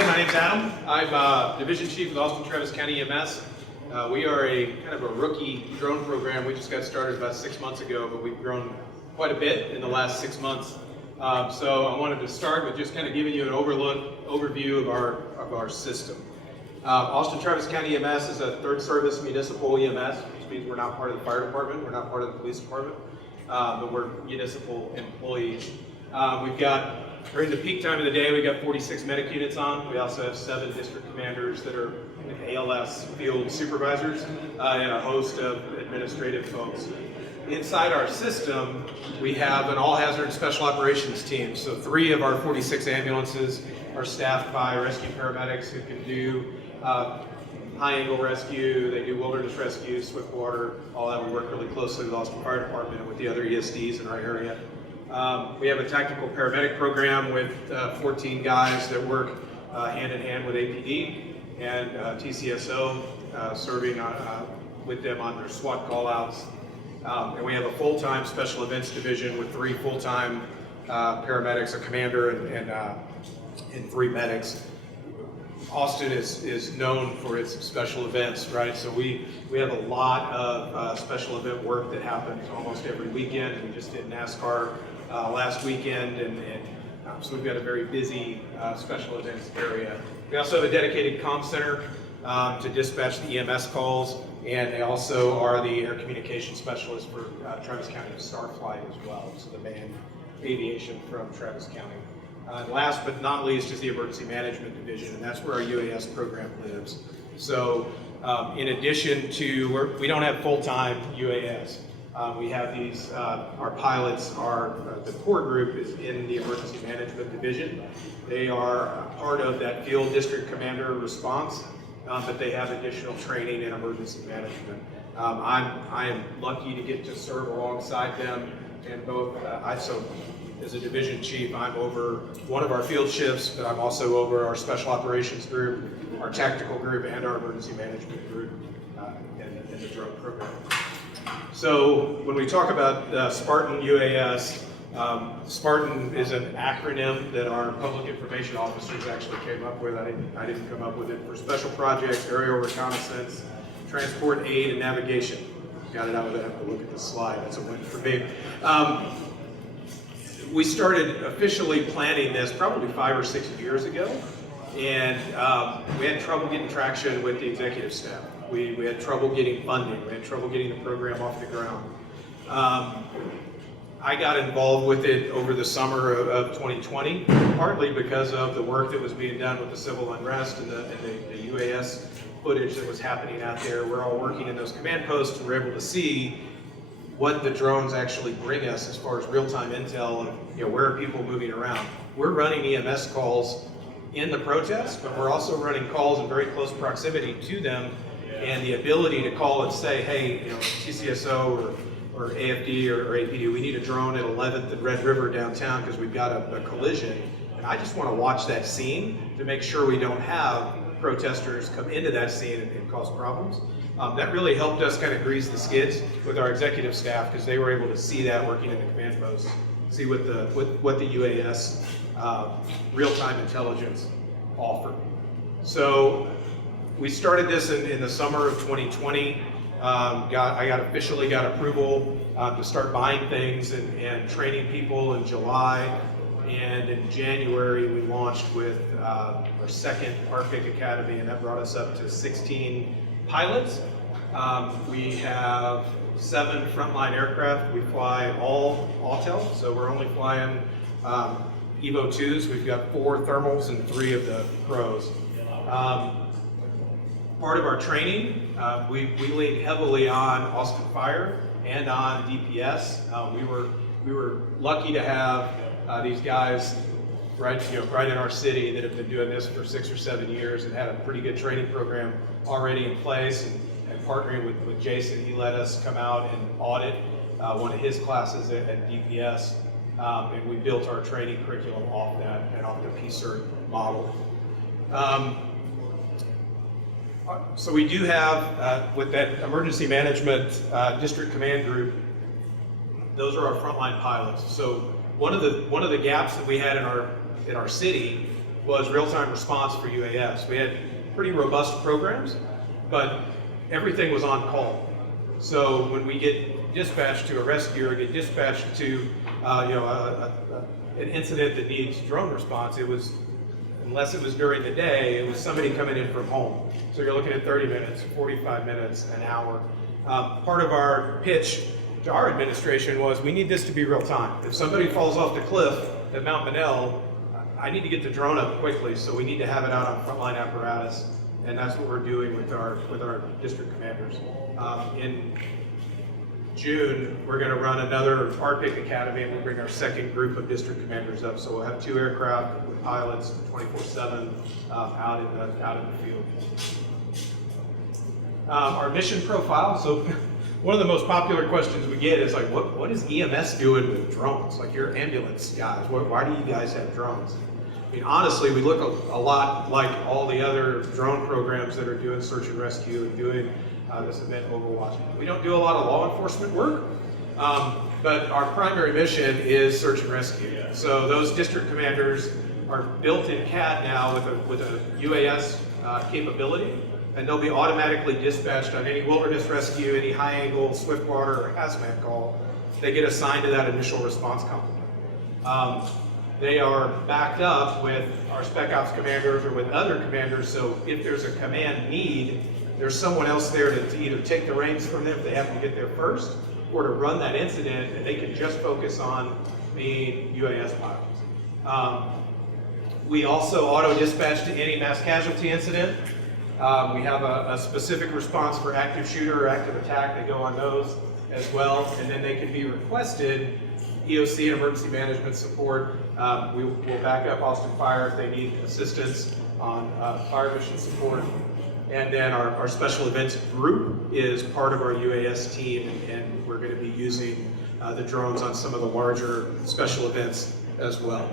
said, my name's Adam. I'm Division Chief with Austin Travis County EMS. We are a kind of a rookie drone program. We just got started about 6 months ago, but we've grown quite a bit in the last 6 months. So I wanted to start with just kind of giving you an overview of our system. Austin Travis County EMS is a third service municipal EMS, which means we're not part of the fire department, we're not part of the police department, but we're municipal employees. We've got, during the peak time of the day, we got 46 medic units on. We also have 7 district commanders that are ALS field supervisors and a host of administrative folks. Inside our system, we have an all-hazard special operations team. So 3 of our 46 ambulances are staffed by rescue paramedics who can do high-angle rescue, they do wilderness rescue, swift water, all that. We work really closely with the Austin Fire Department and with the other ESDs in our area. We have a tactical paramedic program with 14 guys that work hand in hand with APD and TCSO, serving with them on their SWAT call-outs. And we have a full-time special events division with 3 full-time paramedics, a commander, and 3 medics. Austin is known for its special events, right? So we have a lot of special event work that happens almost every weekend. We just did NASCAR last weekend, and so we've got a very busy special events area. We also have a dedicated comm center to dispatch the EMS calls, and they also are the air communication specialists for Travis County Starflight as well, so the manned aviation from Travis County. Last but not least is the emergency management division, and that's where our UAS program lives. So in addition to, we don't have full-time UAS. We have these, our pilots are, the core group is in the emergency management division. They are part of that field district commander response, but they have additional training in emergency management. I am lucky to get to serve alongside them, and both, so as a division chief, I'm over one of our field shifts, but I'm also over our special operations group, our tactical group, and our emergency management group in the drone program. So when we talk about Spartan UAS, Spartan is an acronym that our public information officers actually came up with. I didn't come up with it. For special projects, aerial reconnaissance, transport, aid, and navigation. Got it out with it. I have to look at the slide. That's a win for me. We started officially planning this probably 5 or 6 years ago, and we had trouble getting traction with the executive staff. We had trouble getting funding. We had trouble getting the program off the ground. I got involved with it over the summer of 2020, partly because of the work that was being done with the civil unrest and the UAS footage that was happening out there. We're all working in those command posts, and we're able to see what the drones actually bring us as far as real-time intel and where are people moving around. We're running EMS calls in the protest, but we're also running calls in very close proximity to them, and the ability to call and say, hey, TCSO or AFD or APD, we need a drone at 11th and Red River downtown because we've got a collision, and I just want to watch that scene to make sure we don't have protesters come into that scene and cause problems. That really helped us kind of grease the skids with our executive staff because they were able to see that working in the command post, see what the UAS real-time intelligence offered. So we started this in the summer of 2020. I officially got approval to start buying things and training people in July. And in January, we launched with our second Arctic Academy, and that brought us up to 16 pilots. We have 7 frontline aircraft. We fly all AUTEL, so we're only flying Evo 2s. We've got 4 thermals and 3 of the pros. Part of our training, we leaned heavily on Austin Fire and on DPS. We were lucky to have these guys right in our city that have been doing this for 6 or 7 years and had a pretty good training program already in place. And partnering with Jason, he let us come out and audit one of his classes at DPS, and we built our training curriculum off that and off the PCERT model. So we do have, with that emergency management district command group, those are our frontline pilots. So one of the gaps that we had in our city was real-time response for UAS. We had pretty robust programs, but everything was on call. So when we get dispatched to a rescue or get dispatched to an incident that needs drone response, it was, unless it was during the day, it was somebody coming in from home. So you're looking at 30 minutes, 45 minutes, an hour. Part of our pitch to our administration was, we need this to be real time. If somebody falls off the cliff at Mount Manel, I need to get the drone up quickly, so we need to have it out on frontline apparatus, and that's what we're doing with our district commanders. In June, we're going to run another RPIC Academy, and we'll bring our second group of district commanders up. So we'll have 2 aircraft with pilots 24/7 out in the field. Our mission profile. So one of the most popular questions we get is like, what is EMS doing with drones? Like, you're ambulance guys. Why do you guys have drones? I mean, honestly, we look a lot like all the other drone programs that are doing search and rescue and doing this event Overwatch. We don't do a lot of law enforcement work, but our primary mission is search and rescue. So those district commanders are built in CAD now with a UAS capability, and they'll be automatically dispatched on any wilderness rescue, any high angle, swift water, or hazmat call. They get assigned to that initial response complement. They are backed up with our Spec Ops commanders or with other commanders, so if there's a command need, there's someone else there to either take the reins from them if they happen to get there first, or to run that incident, and they can just focus on being UAS pilots. We also auto-dispatch to any mass casualty incident. We have a specific response for active shooter or active attack. They go on those as well, and then they can be requested EOC and emergency management support. We will back up Austin Fire if they need assistance on fire mission support. And then our special events group is part of our UAS team, and we're going to be using the drones on some of the larger special events as well.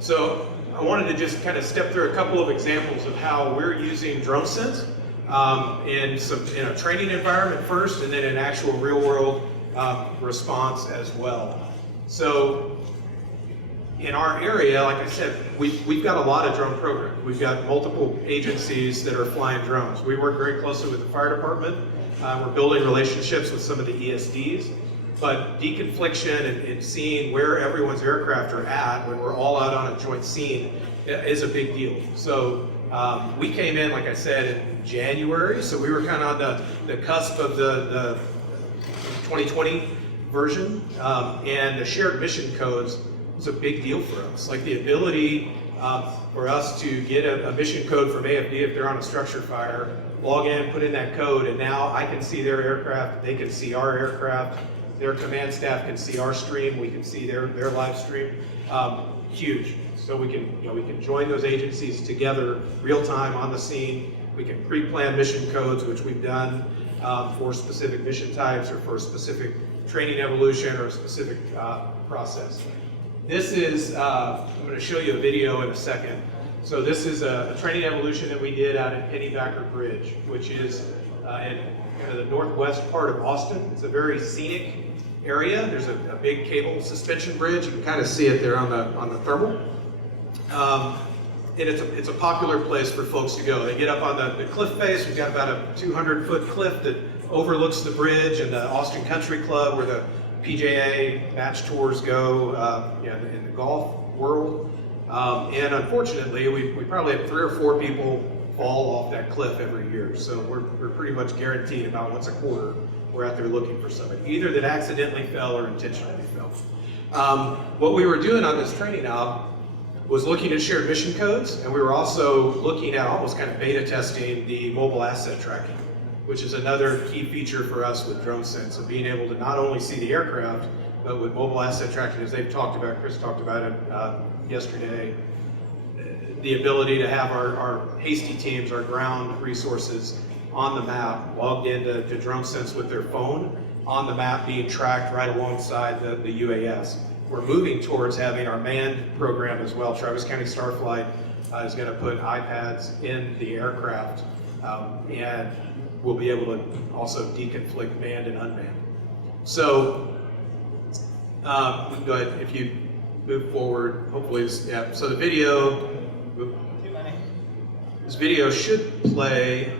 So I wanted to just kind of step through a couple of examples of how we're using DroneSense in a training environment first, and then an actual real-world response as well. So in our area, like I said, we've got a lot of drone programs. We've got multiple agencies that are flying drones. We work very closely with the fire department. We're building relationships with some of the ESDs. But deconfliction and seeing where everyone's aircraft are at when we're all out on a joint scene is a big deal. So we came in, like I said, in January, so we were kind of on the cusp of the 2020 version, and the shared mission codes was a big deal for us. Like the ability for us to get a mission code from AFD if they're on a structure fire, log in, put in that code, and now I can see their aircraft, they can see our aircraft, their command staff can see our stream, we can see their live stream. Huge. So we can join those agencies together real time on the scene. We can pre-plan mission codes, which we've done for specific mission types or for a specific training evolution or a specific process. This is, I'm going to show you a video in a second. So this is a training evolution that we did out at Pennybacker Bridge, which is in kind of the northwest part of Austin. It's a very scenic area. There's a big cable suspension bridge. You can kind of see it there on the thermal. And it's a popular place for folks to go. They get up on the cliff face. We've got about a 200-foot cliff that overlooks the bridge and the Austin Country Club where the PJA match tours go in the golf world. And unfortunately, we probably have 3 or 4 people fall off that cliff every year. So we're pretty much guaranteed about once a quarter we're out there looking for somebody, either that accidentally fell or intentionally fell. What we were doing on this training op was looking at shared mission codes, and we were also looking at almost kind of beta testing the mobile asset tracking, which is another key feature for us with DroneSense, of being able to not only see the aircraft, but with mobile asset tracking, as they've talked about, Chris talked about it yesterday, the ability to have our hasty teams, our ground resources on the map, logged into DroneSense with their phone, on the map being tracked right alongside the UAS. We're moving towards having our manned program as well. Travis County Starflight is going to put iPads in the aircraft, and we'll be able to also deconflict manned and unmanned. So, go ahead, if you move forward. Hopefully, yeah. So the video, this video should play.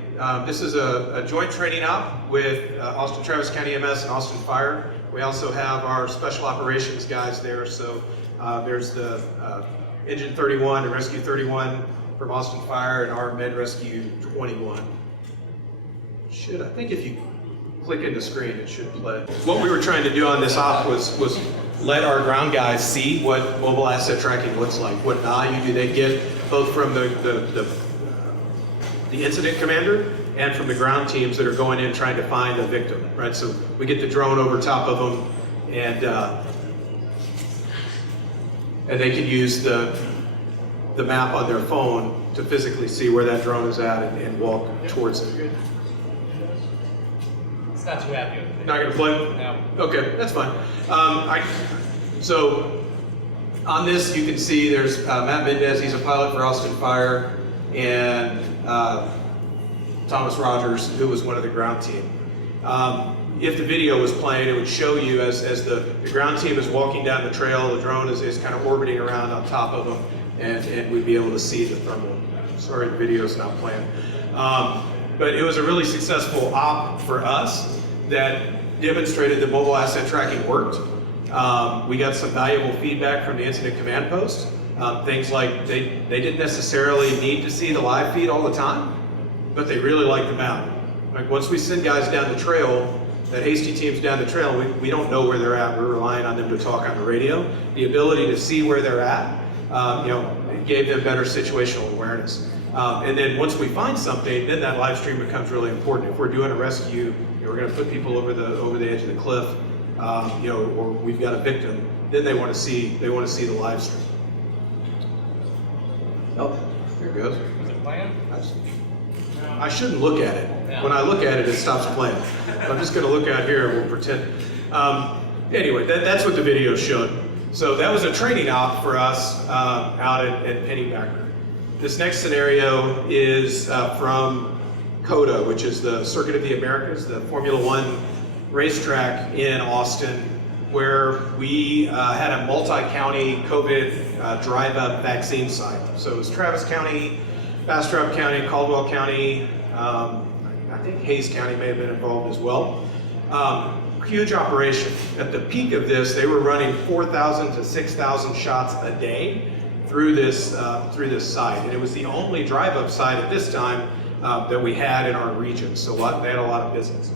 This is a joint training op with Austin Travis County EMS and Austin Fire. We also have our special operations guys there. So there's the Engine 31 and Rescue 31 from Austin Fire and our Med Rescue 21. I think if you click in the screen, it should play. What we were trying to do on this op was let our ground guys see what mobile asset tracking looks like. What value do they get both from the incident commander and from the ground teams that are going in trying to find a victim, right? So we get the drone over top of them, and they can use the map on their phone to physically see where that drone is at and walk towards it. It's not too happy with it. Not going to play? No. Okay, that's fine. So on this, you can see there's Matt Mendez. He's a pilot for Austin Fire, and Thomas Rogers, who was one of the ground team. If the video was playing, it would show you as the ground team is walking down the trail, the drone is kind of orbiting around on top of them, and we'd be able to see the thermal. Sorry, the video's not playing. But it was a really successful op for us that demonstrated that mobile asset tracking worked. We got some valuable feedback from the incident command post. Things like they didn't necessarily need to see the live feed all the time, but they really liked the map. Like once we send guys down the trail, that hasty team's down the trail, we don't know where they're at. We're relying on them to talk on the radio. The ability to see where they're at, it gave them better situational awareness. And then once we find something, then that live stream becomes really important. If we're doing a rescue, we're going to put people over the edge of the cliff, or we've got a victim, then they want to see the live stream. Oh, there it goes. Is it playing? I shouldn't look at it. Yeah. When I look at it, it stops playing. I'm just going to look out here and we'll pretend. Anyway, that's what the video showed. So that was a training op for us out at Pennybacker. This next scenario is from COTA, which is the Circuit of the Americas, the Formula One racetrack in Austin, where we had a multi-county COVID drive-up vaccine site. So it was Travis County, Bastrop County, Caldwell County, I think Hayes County may have been involved as well. Huge operation. At the peak of this, they were running 4,000 to 6,000 shots a day through this site, and it was the only drive-up site at this time that we had in our region. So they had a lot of business.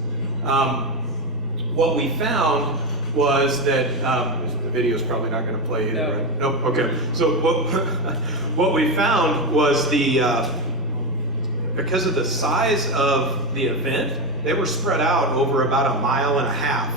What we found was that the video is probably not going to play either, No. right? Nope. Okay. So what we found was because of the size of the event, they were spread out over about 1.5 miles,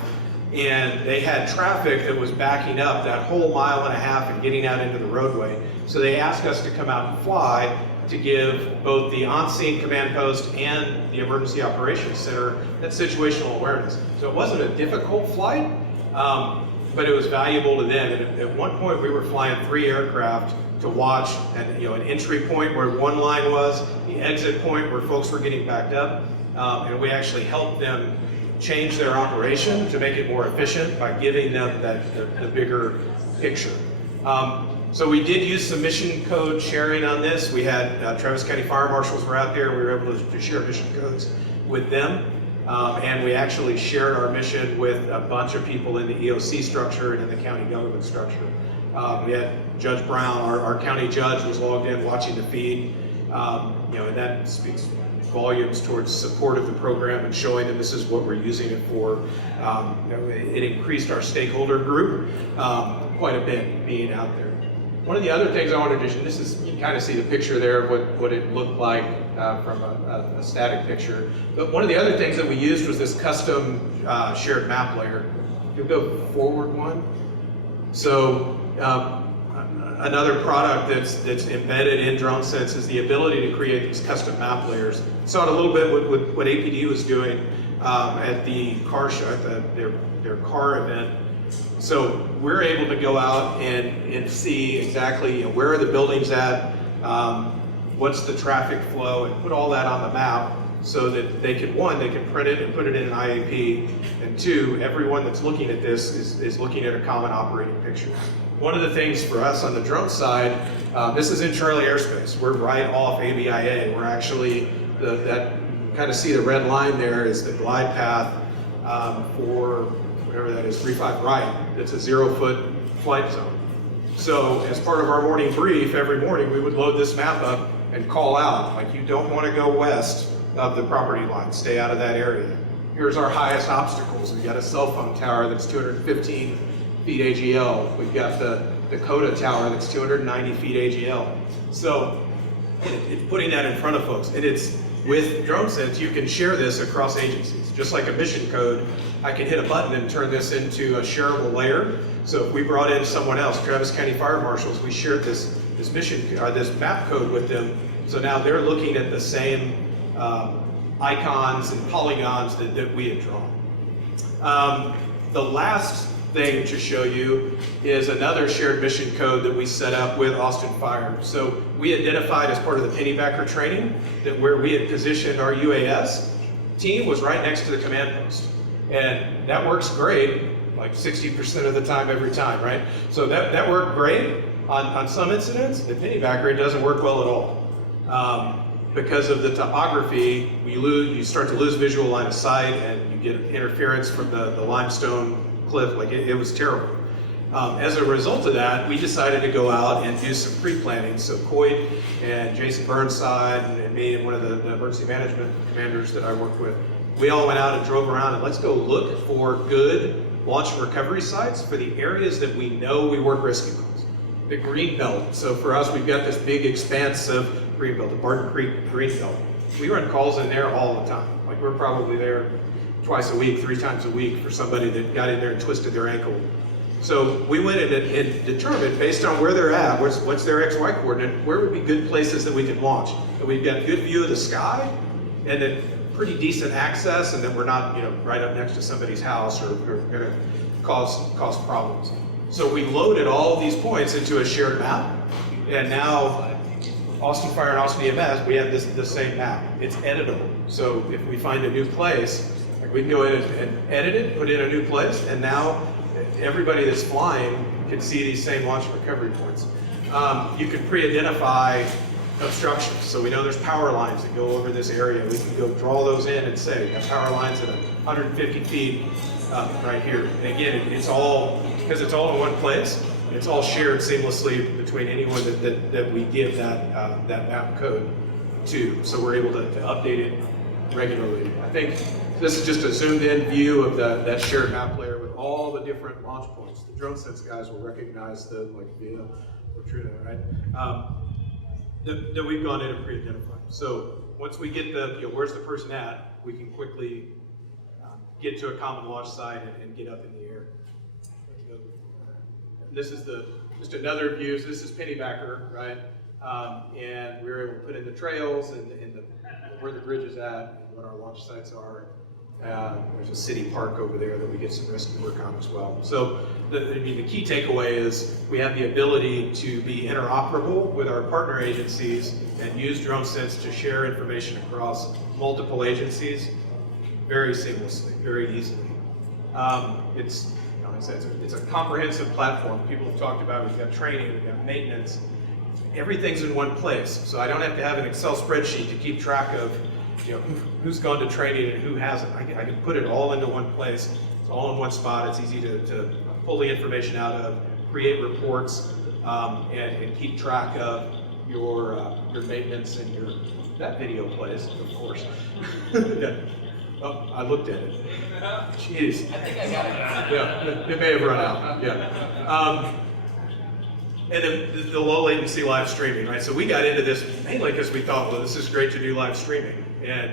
and they had traffic that was backing up that whole 1.5 miles and getting out into the roadway. So they asked us to come out and fly to give both the on-scene command post and the emergency operations center that situational awareness. So it wasn't a difficult flight, but it was valuable to them. And at one point we were flying 3 aircraft to watch an entry point where one line was, the exit point where folks were getting backed up, and we actually helped them change their operation to make it more efficient by giving them the bigger picture. So we did use some mission code sharing on this. We had Travis County Fire Marshals were out there. We were able to share mission codes with them. And we actually shared our mission with a bunch of people in the EOC structure and in the county government structure. We had Judge Brown, our county judge, was logged in watching the feed. And that speaks volumes towards support of the program and showing that this is what we're using it for. It increased our stakeholder group quite a bit being out there. One of the other things I wanted to show, you can kind of see the picture there of what it looked like from a static picture. But one of the other things that we used was this custom shared map layer. You'll go forward one. So another product that's embedded in DroneSense is the ability to create these custom map layers. Saw it a little bit with what APD was doing at the car show, at their car event. So we're able to go out and see exactly where are the buildings at, what's the traffic flow, and put all that on the map so that they can print it and put it in an IAP, and two, everyone that's looking at this is looking at a common operating picture. one of the things for us on the drone side, this is in Charlie Airspace. We're right off ABIA. We're actually, that kind of see the red line there is the glide path for whatever that is, 35 right. It's a 0-foot flight zone. So as part of our morning brief, every morning we would load this map up and call out, like, you don't want to go west of the property line, stay out of that area. Here's our highest obstacles. We've got a cell phone tower that's 215 feet AGL. We've got the Dakota tower that's 290 feet AGL. So it's putting that in front of folks. And it's with DroneSense, you can share this across agencies. Just like a mission code, I can hit a button and turn this into a shareable layer. So if we brought in someone else, Travis County Fire Marshals, we shared this map code with them. So now they're looking at the same icons and polygons that we had drawn. The last thing to show you is another shared mission code that we set up with Austin Fire. So we identified as part of the pennybacker training that where we had positioned our UAS team was right next to the command post. And that works great, like 60% of the time, every time, right? So that worked great. On some incidents, the pennybacker, it doesn't work well at all. Because of the topography, you start to lose visual line of sight and you get interference from the limestone cliff. Like it was terrible. As a result of that, we decided to go out and do some pre-planning. So Coit and Jason Burnside and me and one of the emergency management commanders that I worked with, we all went out and drove around and let's go look for good launch and recovery sites for the areas that we know we work rescue calls. The green belt. So for us, we've got this big expanse of green belt, the Barton Creek green belt. We run calls in there all the time. Like we're probably there twice a week, 3 times a week for somebody that got in there and twisted their ankle. So we went in and determined based on where they're at, what's their XY coordinate, where would be good places that we could launch. And we've got good view of the sky and then pretty decent access, and then we're not, right up next to somebody's house or gonna cause problems. So we loaded all these points into a shared map, and now Austin Fire and Austin EMS, we have the same map. It's editable. So if we find a new place, we can go in and edit it, put in a new place, and now everybody that's flying can see these same launch and recovery points. You can pre-identify obstructions. So we know there's power lines that go over this area. We can go draw those in and say, that power line's at 150 feet right here. And again, it's all, because it's all in one place, it's all shared seamlessly between anyone that we give that map code to. So we're able to update it regularly. I think this is just a zoomed in view of that shared map layer with all the different launch points. The DroneSense guys will recognize the Fortuna, right? That we've gone in and pre-identified. So once we get where's the person at, we can quickly get to a common launch site and get up in the air. This is just another view. So this is pennybacker, right? And we were able to put in the trails and where the bridge is at, and what our launch sites are. There's a city park over there that we get some rescue work on as well. So the key takeaway is we have the ability to be interoperable with our partner agencies and use DroneSense to share information across multiple agencies very seamlessly, very easily. It's a comprehensive platform. People have talked about it. We've got training, we've got maintenance. Everything's in one place. So I don't have to have an Excel spreadsheet to keep track of who's gone to training and who hasn't. I can put it all into one place. It's all in one spot. It's easy to pull the information out of, create reports, and keep track of your maintenance and that video plays, of course. Yeah. Oh, I looked at it. Jeez. I think I got it. Yeah, it may have run out. Yeah. And then the low latency live streaming, right? So we got into this mainly because we thought, well, this is great to do live streaming. And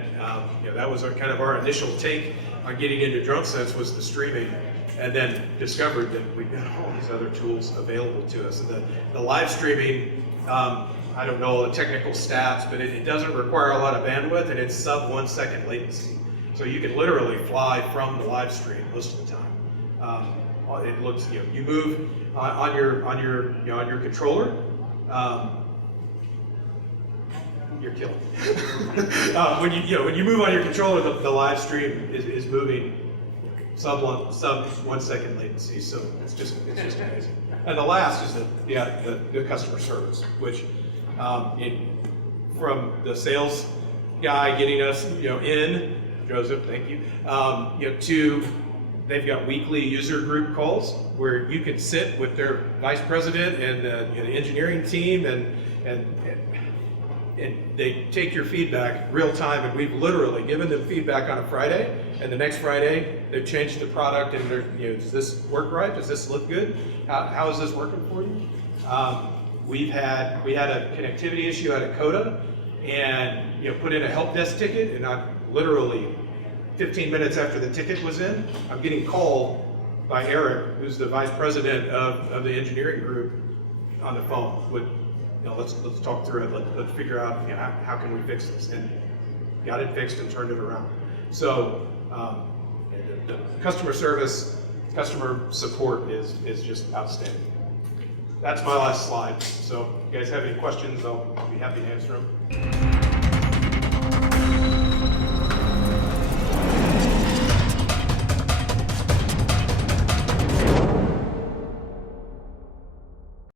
that was kind of our initial take on getting into DroneSense was the streaming, and then discovered that we've got all these other tools available to us. And the live streaming, I don't know all the technical stats, but it doesn't require a lot of bandwidth, and it's sub 1 second latency. So you can literally fly from the live stream most of the time. It looks, you move on your controller, you're killed. When you move on your controller, the live stream is moving sub 1 second latency, so it's just amazing. And the last is the customer service, which from the sales guy getting us in, Joseph, thank you, to they've got weekly user group calls where you can sit with their vice president and the engineering team and they take your feedback real time, and we've literally given them feedback on a Friday, and the next Friday they've changed the product and they're, does this work right? Does this look good? How is this working for you? We had a connectivity issue out of Coda, and put in a help desk ticket, and I literally 15 minutes after the ticket was in, I'm getting called by Eric, who's the vice president of the engineering group, on the phone with, let's talk through it. Let's figure out how can we fix this, and got it fixed and turned it around. So the customer service, customer support is just outstanding. That's my last slide. So if you guys have any questions, I'll be happy to answer them.